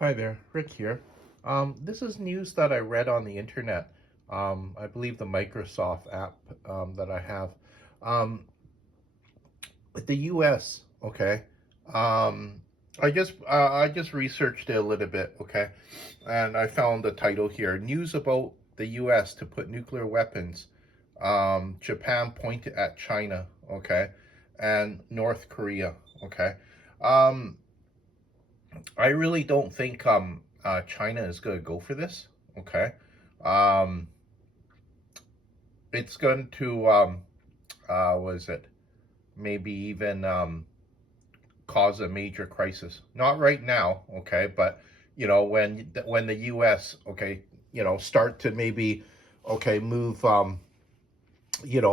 Hi there, Rick here. This is news that I read on the internet. I believe the Microsoft app that I have. Um, the U.S. Okay. Um, I just researched it a little bit. Okay, and I found the title here: News about the U.S. to put nuclear weapons. Japan pointed at China. Okay, and North Korea. Okay. Um, I really don't think China is going to go for this. Okay, um, it's going to was it maybe even cause a major crisis? Not right now, okay, but when the U.S. okay start to maybe move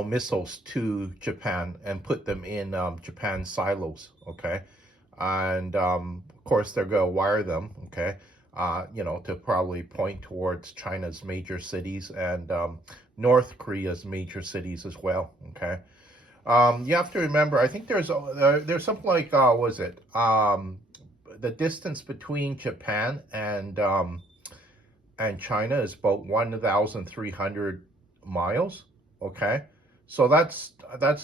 missiles to Japan and put them in Japan silos, okay, and of course they're going to wire them, okay, to probably point towards China's major cities and North Korea's major cities as well, okay. You have to remember, I think there's something like was it the distance between Japan and China is about 1,300 miles. Okay, so that's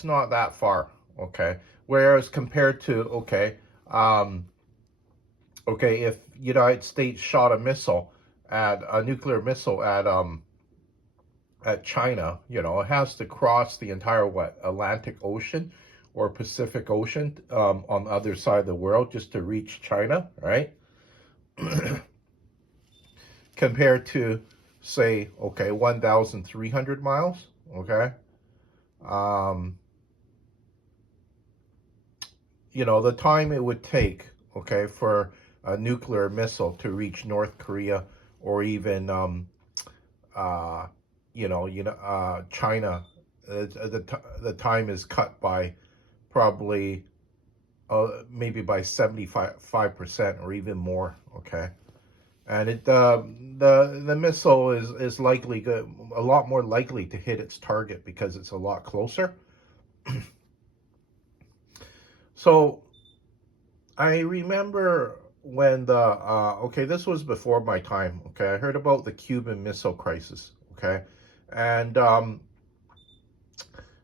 not that far. Okay, whereas compared to um, if United States shot a nuclear missile at China, it has to cross the entire Atlantic Ocean or Pacific Ocean on the other side of the world just to reach China, right? Compared to say 1,300 miles, okay. um the time it would take, okay, for a nuclear missile to reach North Korea or even uh China, the time is cut by probably maybe by 75% or even more, okay. And the missile is likely a lot more likely to hit its target because it's a lot closer. So I remember when this was before my time, okay. I heard about the Cuban Missile Crisis, okay. And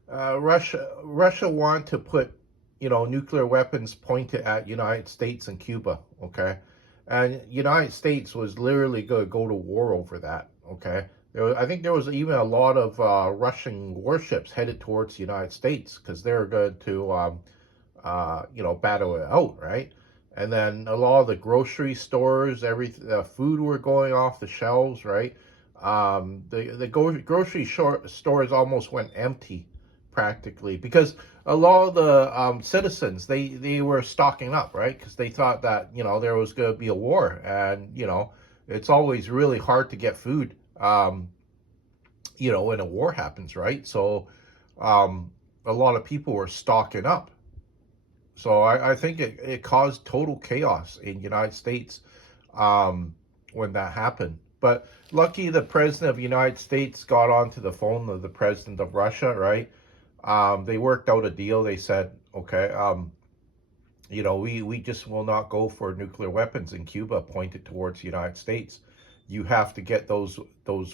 Russia want to put nuclear weapons pointed at United States and Cuba, okay. And United States was literally going to go to war over that, okay. I think there was even a lot of Russian warships headed towards the United States because they were going to battle it out, right? And then a lot of the grocery stores, every food were going off the shelves, right? The grocery stores almost went empty practically because a lot of the citizens, they were stocking up, right? Because they thought that there was going to be a war, and it's always really hard to get food when a war happens, right? So a lot of people were stocking up. So I think it caused total chaos in the United States when that happened. But lucky the president of the United States got onto the phone with the president of Russia, right? They worked out a deal. They said, okay, we just will not go for nuclear weapons in Cuba pointed towards the United States. You have to get those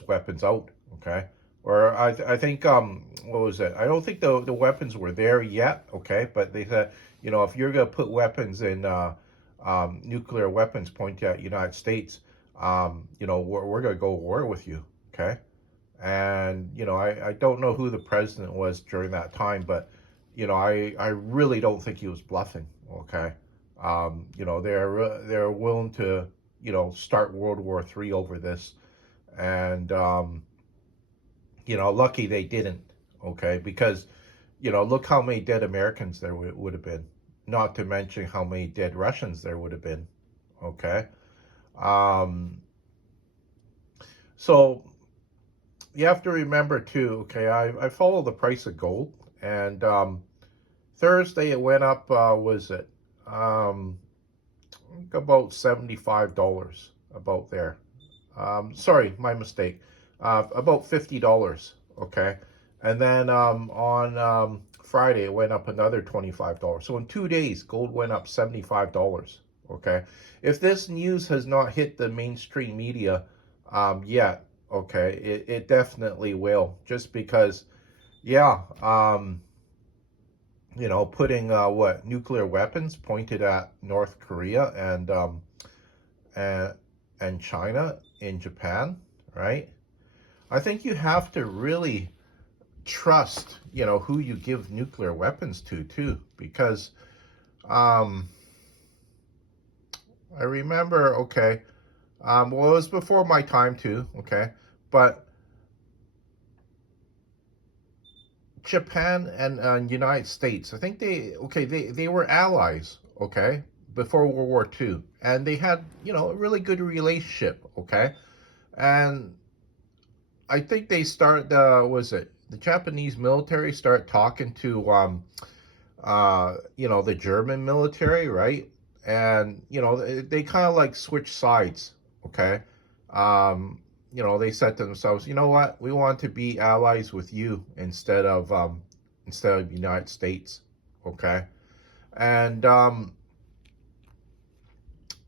weapons out, okay? Or I think what was it? I don't think the weapons were there yet, okay? But they said, if you're gonna put weapons in nuclear weapons pointed at United States, we're gonna go to war with you, okay? And I don't know who the president was during that time, but I really don't think he was bluffing, okay. They're willing to start World War III over this, and lucky they didn't, okay, because look how many dead Americans there would have been, not to mention how many dead Russians there would have been, okay. um so you have to remember too, okay, I follow the price of gold, and Thursday it went up, was it about $75, about there. Sorry, my mistake. About $50, okay. And then on Friday it went up another $25. So in 2 days, gold went up $75, Okay, if this news has not hit the mainstream media yet, okay, it definitely will. Just because, yeah, putting what nuclear weapons pointed at North Korea and and China in Japan, right? I think you have to really trust, who you give nuclear weapons to too, because um, I remember, okay, well, it was before my time too, okay, but Japan and United States, I think they were allies, okay, before World War II, and they had, a really good relationship, okay, and I think they start, was it the Japanese military start talking to, the German military, right? And, they kind of like switch sides, okay? Um, they said to themselves, you know what? We want to be allies with you instead of United States, okay? And,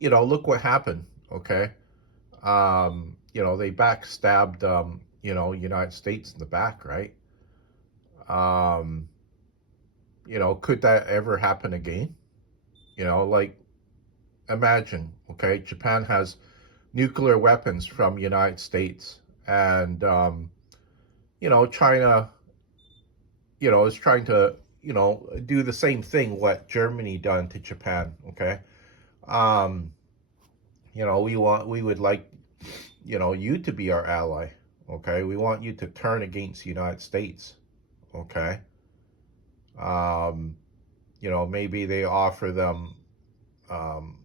look what happened, okay? They backstabbed, United States in the back, right? Um, could that ever happen again? Like, imagine, okay, Japan has nuclear weapons from United States, and China, is trying to, do the same thing what Germany done to Japan, okay? Um, we would like, you to be our ally, okay? We want you to turn against the United States, okay? Um, maybe they offer them, um,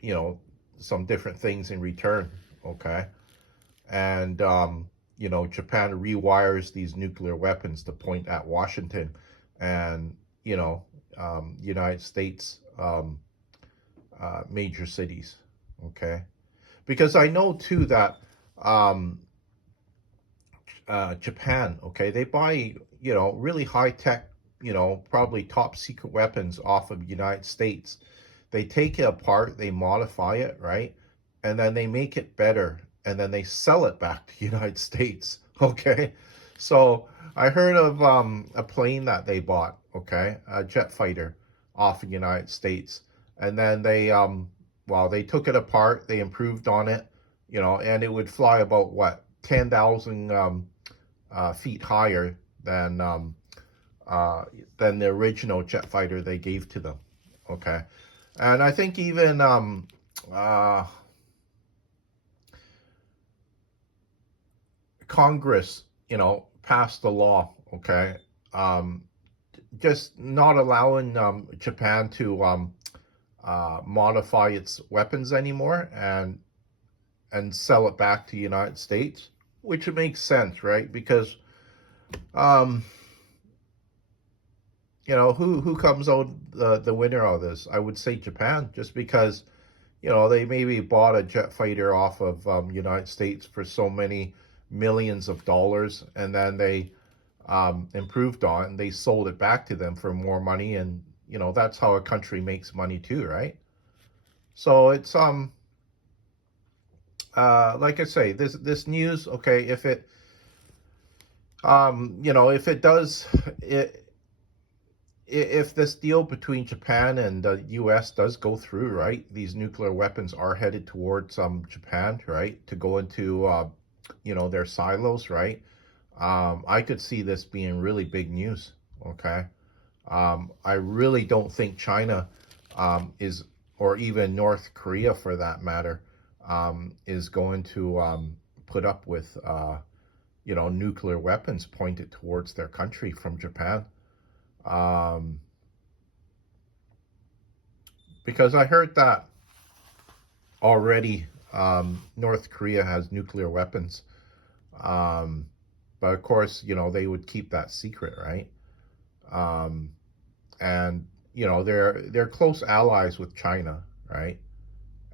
you know, some different things in return, okay? And, Japan rewires these nuclear weapons to point at Washington and, United States major cities, okay? Because I know too that um, Japan, okay, they buy, really high tech, probably top secret weapons off of the United States. They take it apart, they modify it, right? And then they make it better, and then they sell it back to the United States, okay? So I heard of a plane that they bought, okay, a jet fighter off of the United States. And then they took it apart, they improved on it, and it would fly about what, 10,000 feet higher uh, than the original jet fighter they gave to them. Okay, and I think even Congress, passed the law. Okay, um, just not allowing Japan to modify its weapons anymore and sell it back to the United States, which makes sense, right? Because um, who comes out the winner of this? I would say Japan, just because they maybe bought a jet fighter off of United States for so many millions of dollars, and then they improved on it, and they sold it back to them for more money, and that's how a country makes money too, right? So it's like I say, this news, okay, if it does it, if this deal between Japan and the U.S. does go through, right, these nuclear weapons are headed towards Japan, right, to go into their silos, right. I could see this being really big news. Okay, I really don't think China is, or even North Korea for that matter, is going to put up with nuclear weapons pointed towards their country from Japan. Um, because I heard that already North Korea has nuclear weapons. Um, but of course, they would keep that secret, right? Um, and they're close allies with China, right?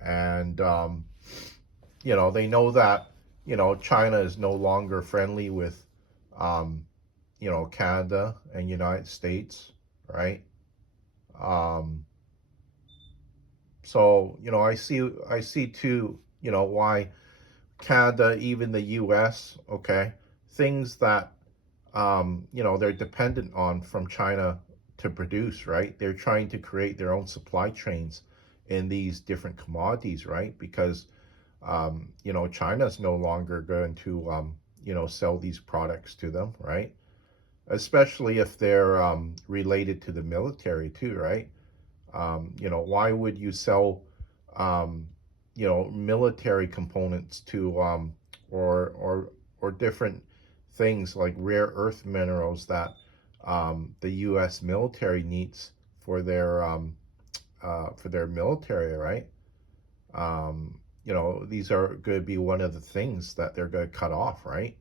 And they know that China is no longer friendly with um, Canada and United States, right? Um, So, I see too, why Canada, even the US, okay, things that, they're dependent on from China to produce, right? They're trying to create their own supply chains in these different commodities, right? Because, China's no longer going to, sell these products to them, right? Especially if they're related to the military too, right? Why would you sell, um, military components to, or different things like rare earth minerals that the U.S. military needs for their military, right? These are going to be one of the things that they're going to cut off, right?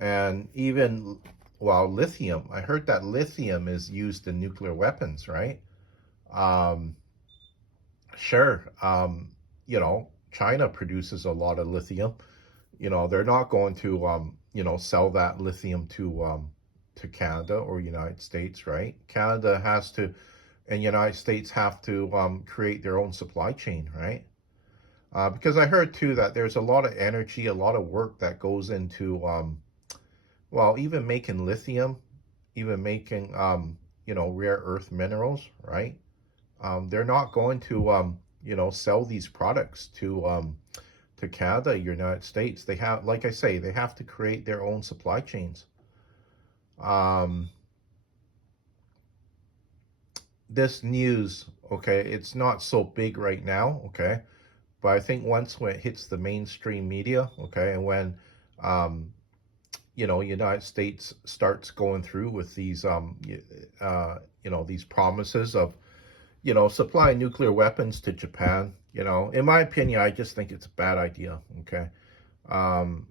And even, well, lithium. I heard that lithium is used in nuclear weapons, right? Um, sure. China produces a lot of lithium. They're not going to, sell that lithium to Canada or United States, right? Canada has to, and United States have to create their own supply chain, right? Because I heard too that there's a lot of energy, a lot of work that goes into, well, even making lithium, even making, rare earth minerals, right? They're not going to, sell these products to Canada, United States. They have, like I say, they have to create their own supply chains. Um, this news, okay, it's not so big right now, okay, but I think once when it hits the mainstream media, okay, and when, um, United States starts going through with these, these promises of, supplying nuclear weapons to Japan, in my opinion, I just think it's a bad idea, okay? Um,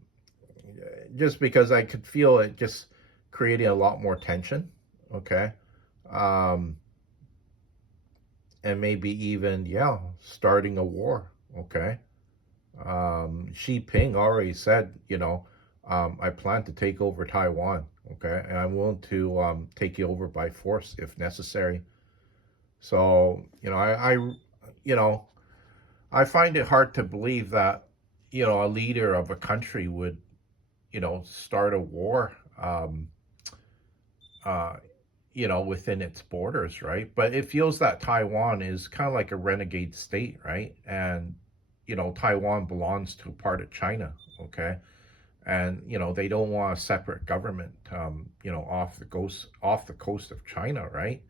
just because I could feel it just creating a lot more tension, okay? Um, and maybe even, yeah, starting a war, okay? Xi Jinping already said, I plan to take over Taiwan, okay? And I'm willing to take it over by force if necessary. So, you know, I find it hard to believe that, a leader of a country would, start a war, uh, within its borders, right? But it feels that Taiwan is kind of like a renegade state, right? And, Taiwan belongs to a part of China, okay? And, they don't want a separate government, off the coast of China, right?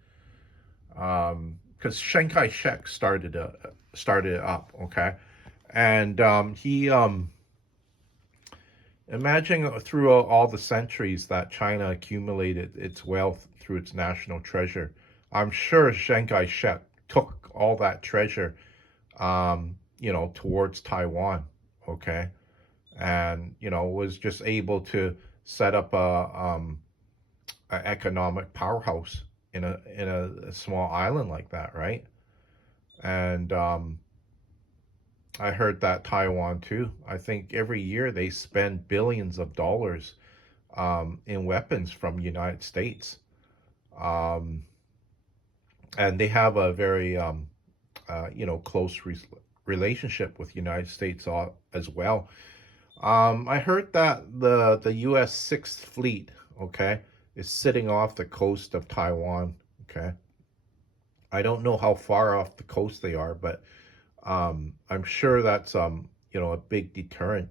Because Chiang Kai-shek started it up, okay? And he imagine through all the centuries that China accumulated its wealth through its national treasure. I'm sure Chiang Kai-shek took all that treasure, towards Taiwan, okay, and was just able to set up a economic powerhouse in a small island like that, right? And I heard that Taiwan too. I think every year they spend billions of dollars in weapons from United States, um, and they have a very close relationship with United States as well. I heard that the U.S. Sixth Fleet, okay, is sitting off the coast of Taiwan. Okay, I don't know how far off the coast they are, but I'm sure that's a big deterrent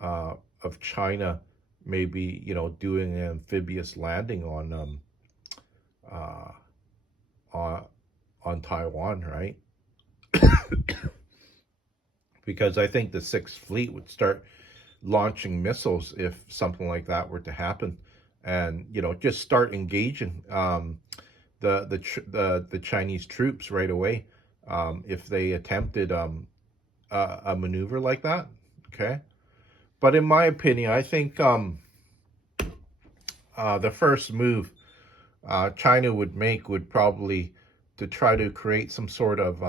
of China maybe doing an amphibious landing uh, on on Taiwan, right? Because I think the Sixth Fleet would start launching missiles if something like that were to happen, and just start engaging the Chinese troops right away if they attempted a maneuver like that. Okay, but in my opinion, I think the first move China would make would probably to try to create some sort of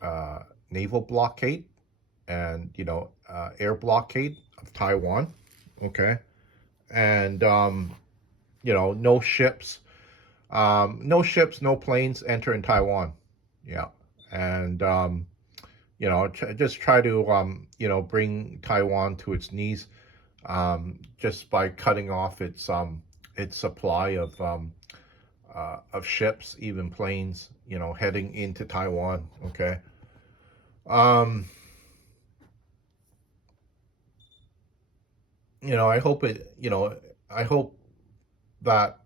uh, naval blockade and air blockade of Taiwan. Okay, and no ships, no planes entering Taiwan. Yeah, and just try to bring Taiwan to its knees, just by cutting off its supply of ships, even planes, heading into Taiwan. Okay. Um, I hope I hope that,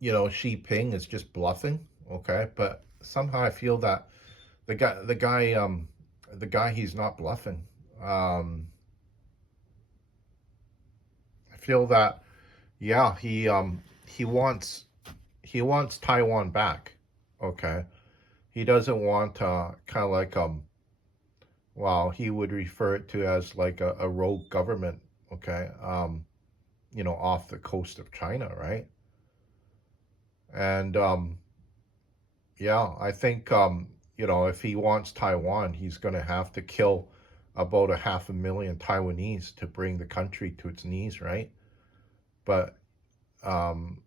Xi Ping is just bluffing. Okay. But somehow I feel that the guy, he's not bluffing. Um, I feel that, yeah, he wants Taiwan back. Okay. He doesn't want kind of like well, he would refer it to as like a rogue government. Okay. Off the coast of China, right? And yeah, I think if he wants Taiwan, he's going to have to kill about 500,000 Taiwanese to bring the country to its knees, right? But um,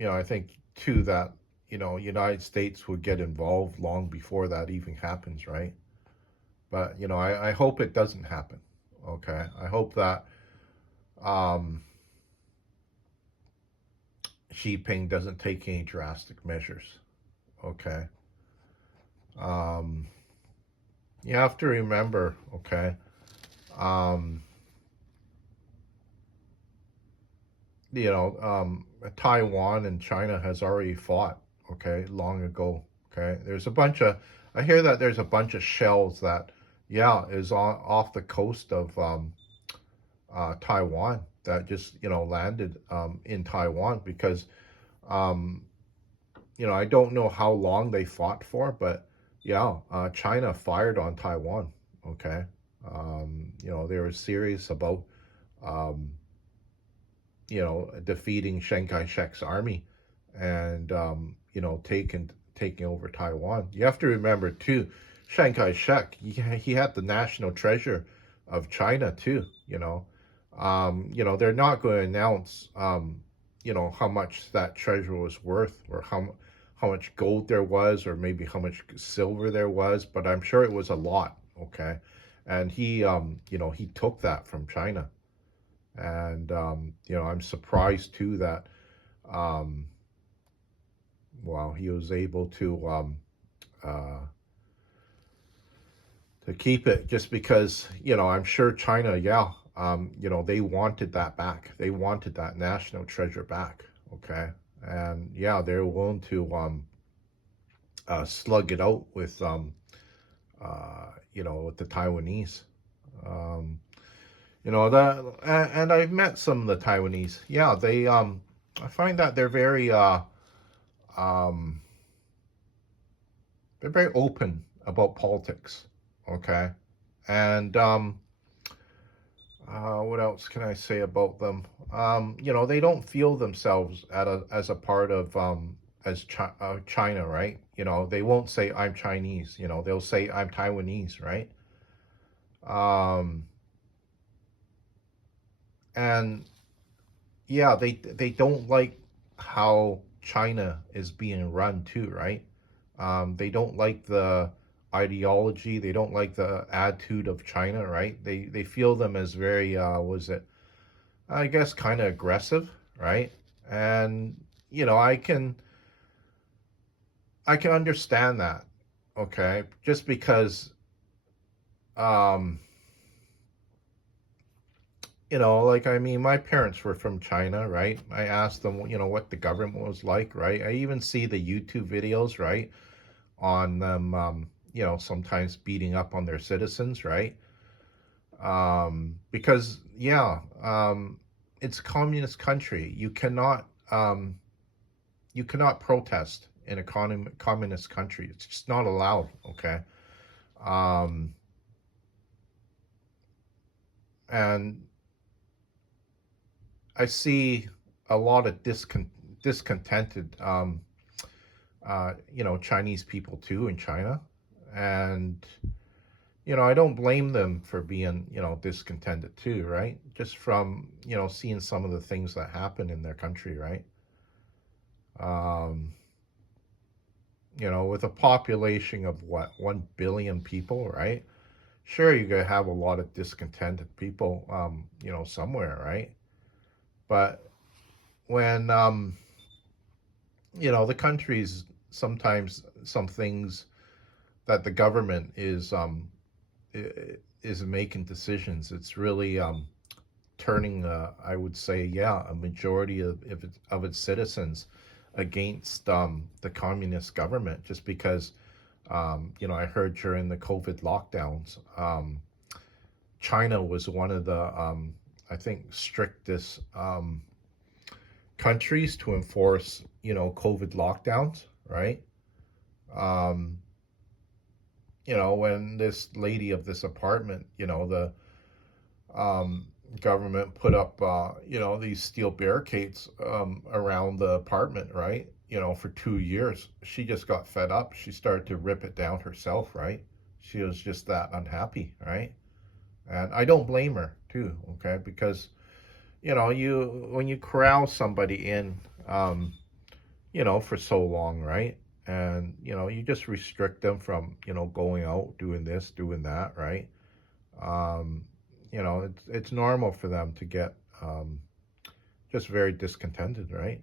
I think too that United States would get involved long before that even happens, right? But I hope it doesn't happen. Okay, I hope that um, Xi Jinping doesn't take any drastic measures. Okay, um, you have to remember. Okay, um, Taiwan and China has already fought. Okay, long ago. Okay, there's a bunch of. I hear that there's a bunch of shells that, yeah, is off the coast of Taiwan that just landed in Taiwan because um, I don't know how long they fought for, but yeah, China fired on Taiwan. Okay, they were serious about um, defeating Chiang Kai-shek's army and taking over Taiwan. You have to remember too, Chiang Kai-shek, he had the national treasure of China too. They're not going to announce how much that treasure was worth, or how much gold there was, or maybe how much silver there was, but I'm sure it was a lot. Okay, and he took that from China. And I'm surprised too that um, well, he was able uh, to keep it, just because I'm sure China, yeah, they wanted that back. They wanted that national treasure back. Okay, and yeah, they're willing to slug it out with the Taiwanese. Um, that, and I've met some of the Taiwanese. Yeah, I find that um, they're very open about politics. Okay, and what else can I say about them? They don't feel themselves as a part of China, right? They won't say I'm Chinese. They'll say I'm Taiwanese, right? Um, and yeah, they don't like how China is being run too, right? They don't like the ideology. They don't like the attitude of China, right? They feel them as very was it? I guess kind of aggressive, right? And I can understand that. Okay, just because um like, I mean, my parents were from China, right? I asked them, what the government was like, right? I even see the YouTube videos, right, on them, sometimes beating up on their citizens, right? Because, yeah, it's a communist country. You cannot protest in a communist country. It's just not allowed, okay? Um, and I see a lot of discontented, Chinese people too in China, and I don't blame them for being, discontented too, right? Just from seeing some of the things that happen in their country, right? Um, with a population of what, 1 billion people, right? Sure, you're going to have a lot of discontented people, somewhere, right? But when, the countries, sometimes some things that the government is making decisions, it's really turning, I would say, yeah, a majority of its citizens against the communist government, just because, I heard during the COVID lockdowns, China was one of the, I think, strictest countries to enforce, COVID lockdowns, right? Um, when this lady of this apartment, the um, government put up, these steel barricades around the apartment, right? For 2 years. She just got fed up. She started to rip it down herself, right? She was just that unhappy, right? And I don't blame her, too, okay? Because, when you corral somebody in, um, for so long, right? And, you just restrict them from, going out, doing this, doing that, right? Um, it's normal for them to get just very discontented, right?